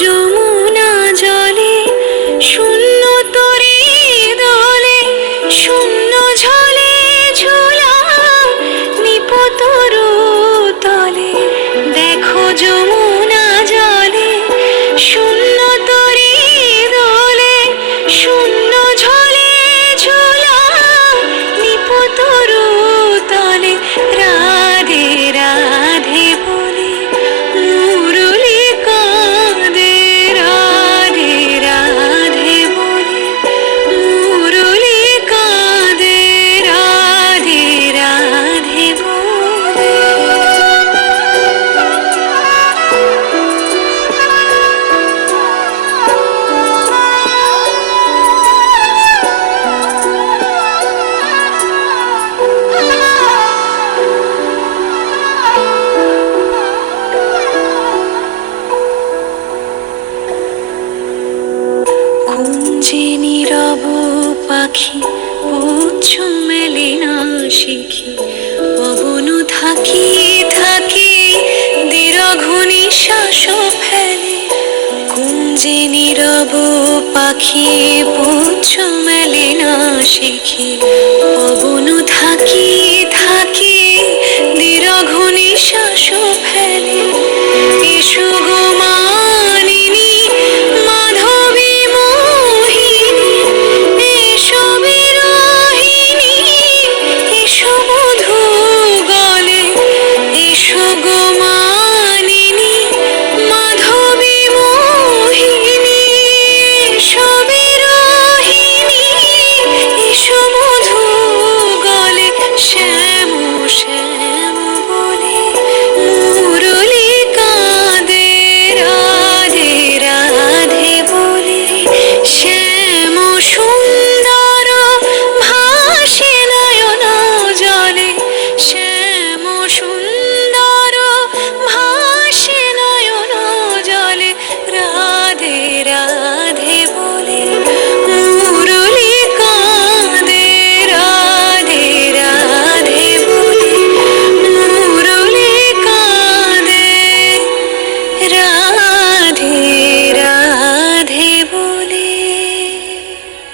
যমুনা জলে শূন্য তরে দলে শূন্য ঝলে ঝোলা নিপতরু তলে। দেখো যমুনা পাখি পুচ্ছ মেলে না শিখি। পবন থাকি থাকি দীর্ঘনি শ্বাস ফেলে। কুঞ্জে নীরব পাখি পুচ্ছ মেলে না শিখি।